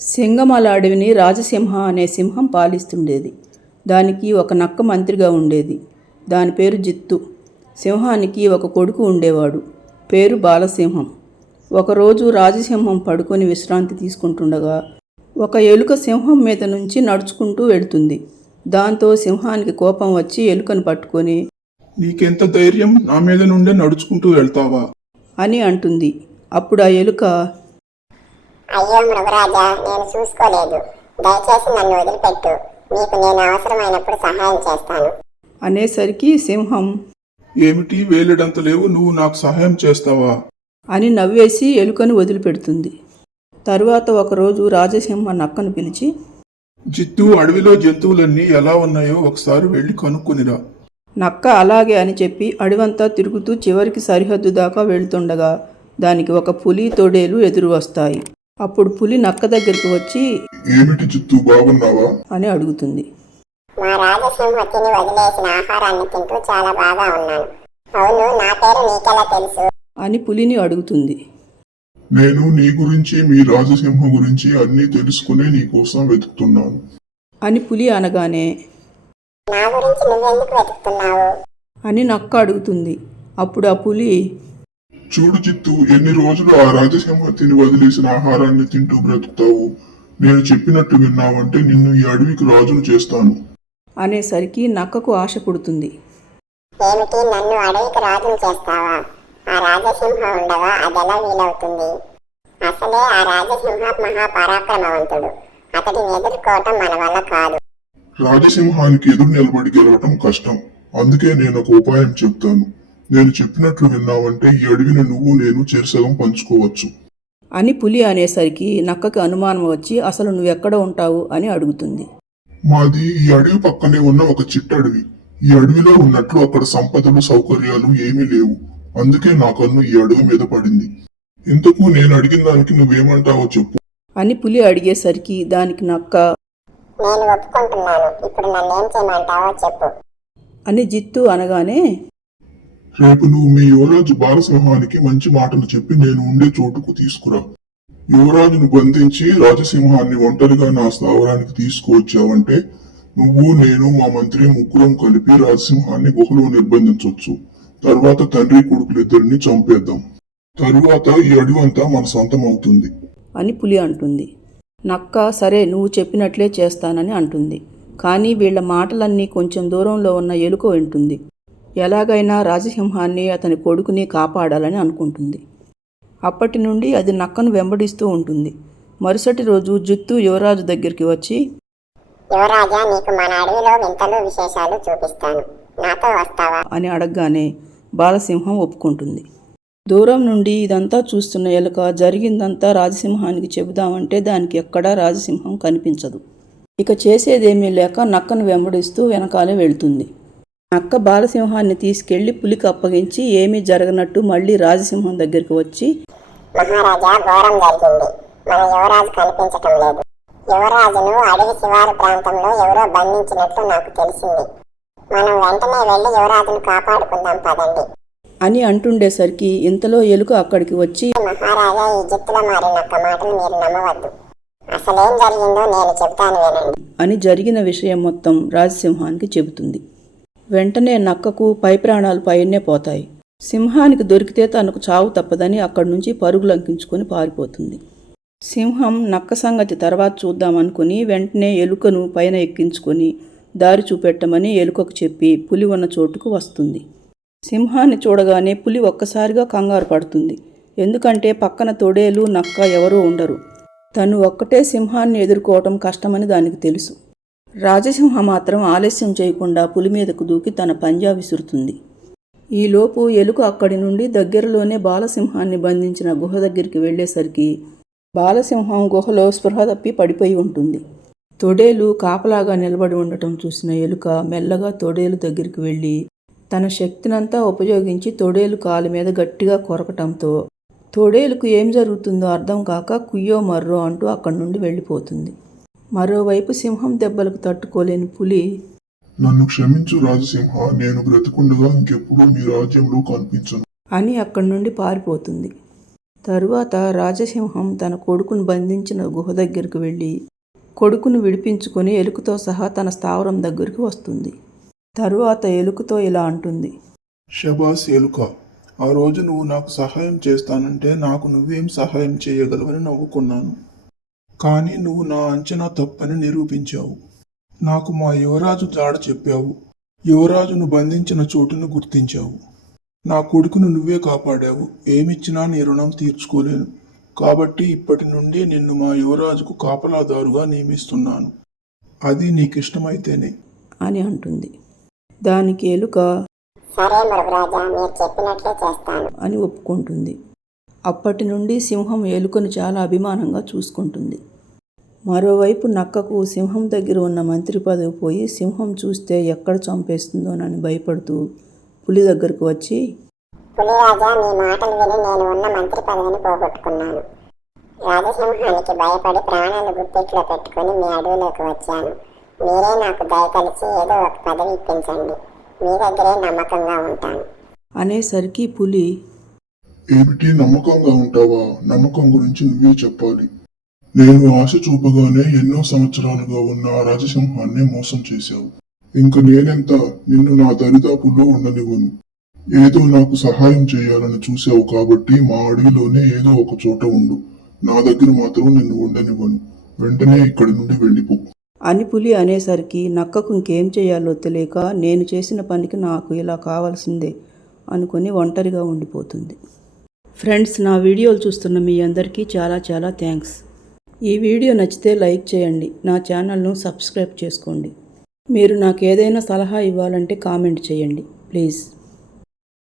సింగమల అడవిని రాజసింహ అనే సింహం పాలిస్తుండేది. దానికి ఒక నక్క మంత్రిగా ఉండేది. దాని పేరు జిత్తు. సింహానికి ఒక కొడుకు ఉండేవాడు. పేరు బాలసింహం. ఒకరోజు రాజసింహం పడుకొని విశ్రాంతి తీసుకుంటుండగా ఒక ఎలుక సింహం మీద నుంచి నడుచుకుంటూ వెళ్తుంది. దాంతో సింహానికి కోపం వచ్చి ఎలుకను పట్టుకొని నీకెంత ధైర్యం? నా మీద నుండే నడుచుకుంటూ వెళ్తావా? అని అంటుంది. అప్పుడు ఆ ఎలుక అయ్యో మృగరాజా నేను చూసుకోలేదు. దయచేసి నన్ను వదిలిపెట్టు. నీకు నేను అవసరమైనప్పుడు సహాయం చేస్తాను. అనేసరికి సింహం ఏమిటి వేలెడంత లేవు నువ్వు నాకు సహాయం చేస్తావా? అని నవ్వేసి ఎలుకను వదిలిపెడుతుంది. తరువాత ఒకరోజు రాజసింహ నక్కను పిలిచి జిత్తు అడవిలో జంతువులన్నీ ఎలా ఉన్నాయో ఒకసారి వెళ్ళి కనుక్కొనిరా. నక్క అలాగే అని చెప్పి అడవంతా తిరుగుతూ చివరికి సరిహద్దు దాకా వెళ్తుండగా దానికి ఒక పులి తొడేలు ఎదురు వస్తాయి. అప్పుడు పులి నక్క దగ్గరికి వచ్చి ఏమిటి జిత్తు బాగున్నావా? అని అడుగుతుంది. మా రాజసింహ తిని వదిలేసిన ఆహారాన్ని తింటూ చాలా బాగా ఉన్నాను. అవును నా పేరు నీకెలా తెలుసు? అని పులిని అడుగుతుంది. నేను నీ గురించి మీ రాజసింహ గురించి అన్నీ తెలుసుకునే నీ కోసం వెతుకుతున్నాను. అని పులి అనగానే నా గురించి నువ్వెందుకు వెతుకుతున్నావు? అని నక్క అడుగుతుంది. అప్పుడు ఆ పులి చూడు జిత్తు ఎన్ని రోజులు ఆ రాజసింహ తిని వదిలేసిన ఆహారాన్ని తింటూ బ్రతుకుతావు? నేను చెప్పినట్టు విన్నావంటే నిన్ను ఈ అడవికి రాజును చేస్తాను. అనేసరికి నక్కకు ఆశ పుడుతుంది. ఏమిటి నన్ను అడవికి రాజును చేస్తావా? ఆ రాజసింహ ఉండగా అదెలా వీలవుతుంది? అసలే ఆ రాజసింహ మహాపరాక్రమవంతుడు. అతడిని ఎదుర్కోవటం మన వల్ల కాదు. రాజసింహానికి ఎదురు నిలబడి గెలవటం కష్టం. అందుకే నేను ఒక ఉపాయం చెప్తాను. నేను చెప్పినట్లు విన్నావంటే ఈ అడవిని నువ్వు నేను చెరిసగం పంచుకోవచ్చు. అని పులి అనేసరికి నక్కకి అనుమానం వచ్చి అసలు నువ్వెక్కడ ఉంటావు? అని అడుగుతుంది. మాది ఈ అడవి పక్కనే ఉన్న ఒక చిట్టడవి. ఈ అడవిలో ఉన్నట్లు అక్కడ సంపదలు సౌకర్యాలు ఏమీ లేవు. అందుకే నా కన్ను ఈ అడవి మీద పడింది. ఇంతకు నేను అడిగిన దానికి నువ్వేమంటావో చెప్పు. అని పులి అడిగేసరికి దానికి నక్క నేను ఒప్పుకుంటున్నాను. ఇప్పుడు నన్ను ఏం చేయమంటావో చెప్పు. అని జిత్తు అనగానే రేపు నువ్వు మీ యువరాజు బాలసింహానికి మంచి మాటలు చెప్పి నేను ఉండే చోటుకు తీసుకురా. యువరాజును బంధించి రాజసింహాన్ని ఒంటరిగా నా స్థావరానికి తీసుకువచ్చావంటే నువ్వు నేను మా మంత్రి ముగ్గురం కలిపి రాజసింహాన్ని గుహలో నిర్బంధించవచ్చు తర్వాత తండ్రి కొడుకులిద్దరిని చంపేద్దాం. తరువాత ఈ అడివంతా మన సొంతం అవుతుంది అని పులి అంటుంది. నక్క సరే నువ్వు చెప్పినట్లే చేస్తానని అంటుంది. కానీ వీళ్ళ మాటలన్నీ కొంచెం దూరంలో ఉన్న ఎలుక వింటుంది. ఎలాగైనా రాజసింహాన్ని అతని కొడుకుని కాపాడాలని అనుకుంటుంది. అప్పటి నుండి అది నక్కను వెంబడిస్తూ ఉంటుంది. మరుసటి రోజు జుత్తు యువరాజు దగ్గరికి వచ్చి యువరాజా నీకు మన అడవిలో వింతలు విశేషాలు చూపిస్తాను. నాతో వస్తావా? అని అడగగానే బాలసింహం ఒప్పుకుంటుంది. దూరం నుండి ఇదంతా చూస్తున్న ఎలుక జరిగిందంతా రాజసింహానికి చెబుదామంటే దానికి ఎక్కడా రాజసింహం కనిపించదు. ఇక చేసేదేమీ లేక నక్కను వెంబడిస్తూ వెనకాలే వెళ్తుంది. నక్క బాలసింహాన్ని తీసుకెళ్ళి పులికి అప్పగించి ఏమీ జరగనట్టు మళ్ళీ రాజసింహం దగ్గరికి వచ్చి మహారాజా ఘోరం జరిగింది. మన యువరాజు కనిపించటం లేదు. యువరాజును అడవి శివారు ప్రాంతంలో ఎవరో బంధించినట్లు నాకు తెలిసింది. మనం వెంటనే వెళ్ళి యువరాజును కాపాడుకుందాం పదండి. అని అంటుండేసరికి ఇంతలో ఎలుక అక్కడికి వచ్చి మహారాజా ఈ జిత్తులో మారినక్క మాటలు మీరు నమ్మవద్దు. అసలేం జరిగిందో నేను చెబుతాను వినండి. అని జరిగిన విషయం మొత్తం రాజసింహానికి చెబుతుంది. వెంటనే నక్కకు పై ప్రాణాలు పైనే పోతాయి. సింహానికి దొరికితే తనకు చావు తప్పదని అక్కడి నుంచి పరుగులంకించుకొని పారిపోతుంది. సింహం నక్క సంగతి తర్వాత చూద్దామనుకుని వెంటనే ఎలుకను పైన ఎక్కించుకొని దారి చూపెట్టమని ఎలుకకు చెప్పి పులి ఉన్న చోటుకు వస్తుంది. సింహాన్ని చూడగానే పులి ఒక్కసారిగా కంగారు పడుతుంది. ఎందుకంటే పక్కన తొడేలు నక్క ఎవరూ ఉండరు. తను ఒక్కటే సింహాన్ని ఎదుర్కోవటం కష్టమని దానికి తెలుసు. రాజసింహ మాత్రం ఆలస్యం చేయకుండా పులి మీదకు దూకి తన పంజా విసురుతుంది. ఈలోపు ఎలుక అక్కడి నుండి దగ్గరలోనే బాలసింహాన్ని బంధించిన గుహ దగ్గరికి వెళ్ళేసరికి బాలసింహం గుహలో స్పృహ తప్పి పడిపోయి ఉంటుంది. తొడేలు కాపలాగా నిలబడి ఉండటం చూసిన ఎలుక మెల్లగా తొడేలు దగ్గరికి వెళ్ళి తన శక్తినంతా ఉపయోగించి తొడేలు కాలు మీద గట్టిగా కొరకటంతో తొడేలుకు ఏం జరుగుతుందో అర్థం కాక కుయ్యో మర్రో అంటూ అక్కడి నుండి వెళ్ళిపోతుంది. మరోవైపు సింహం దెబ్బలకు తట్టుకోలేని పులి. నన్ను క్షమించు రాజసింహ నేను బ్రతికుండగా ఇంకెప్పుడూ మీ రాజ్యంలో కనిపించను. అని అక్కడి నుండి పారిపోతుంది. తరువాత రాజసింహం తన కొడుకును బంధించిన గుహ దగ్గరకు వెళ్ళి కొడుకును విడిపించుకొని ఎలుకతో సహా తన స్థావరం దగ్గరికి వస్తుంది. తరువాత ఎలుకతో ఇలా అంటుంది. షబాస్ ఎలుక ఆ రోజు నువ్వు నాకు సహాయం చేస్తానంటే నాకు నువ్వేం సహాయం చేయగలవని నవ్వుకున్నాను. కానీ నువ్వు నా అంచనా తప్పని నిరూపించావు. నాకు మా యువరాజు జాడ చెప్పావు. యువరాజును బంధించిన చోటును గుర్తించావు. నా కొడుకును నువ్వే కాపాడావు. ఏమిచ్చినా నీ రుణం తీర్చుకోలేను. కాబట్టి ఇప్పటి నుండి నిన్ను మా యువరాజుకు కాపలాదారుగా నియమిస్తున్నాను. అది నీకిష్టమైతేనే. అని అంటుంది. దానికి ఎలుక సరే మృగరాజా మీరు చెప్పినట్లే చేస్తాను. అని ఒప్పుకుంటుంది. అప్పటి నుండి సింహం ఎలుకను చాలా అభిమానంగా చూసుకుంటుంది. మరోవైపు నక్కకు సింహం దగ్గర ఉన్న మంత్రి పదవి పోయి సింహం చూస్తే ఎక్కడ చంపేస్తుందోనని భయపడుతూ పులి దగ్గరకు వచ్చి పులిరాజా మీ మాటలు విని నేను ఉన్న మంత్రి పదవిని పోగొట్టుకున్నాను. రాజసింహానికి భయపడి ప్రాణాలు గుప్పెట్లో పెట్టుకుని మీ అడవిలోకి వచ్చాను. మీరే నాకు దయ కలిసి ఏదో ఒక పదవి ఇప్పించండి. మీ దగ్గరే నమ్మకంగా ఉంటాను. అనేసరికి పులి ఏమిటి నమ్మకంగా ఉంటావా? నమ్మకం గురించి నువ్వే చెప్పాలి. నేను ఆశ చూపగానే ఎన్నో సంవత్సరాలుగా ఉన్న ఆ రాజసింహాన్ని మోసం చేశావు. ఇంక నేనెంత? నిన్ను నా దరిదాపుల్లో ఉండనివ్వను. ఏదో నాకు సహాయం చేయాలని చూశావు కాబట్టి మా అడవిలోనే ఏదో ఒక చోట ఉండు. నా దగ్గర మాత్రం నిన్ను ఉండనివ్వను. వెంటనే ఇక్కడి నుండి వెళ్ళిపో. అని పులి అనేసరికి నక్కకు ఇంకేం చేయాలో తెలియక నేను చేసిన పనికి నాకు ఇలా కావాల్సిందే అనుకొని ఒంటరిగా ఉండిపోతుంది. ఫ్రెండ్స్ నా వీడియోలు చూస్తున్న మీ అందరికీ చాలా చాలా థ్యాంక్స్. ఈ వీడియో నచ్చితే లైక్ చేయండి. నా ఛానల్ను సబ్స్క్రైబ్ చేసుకోండి. మీరు నాకు ఏదైనా సలహా ఇవ్వాలంటే కామెంట్ చేయండి. ప్లీజ్.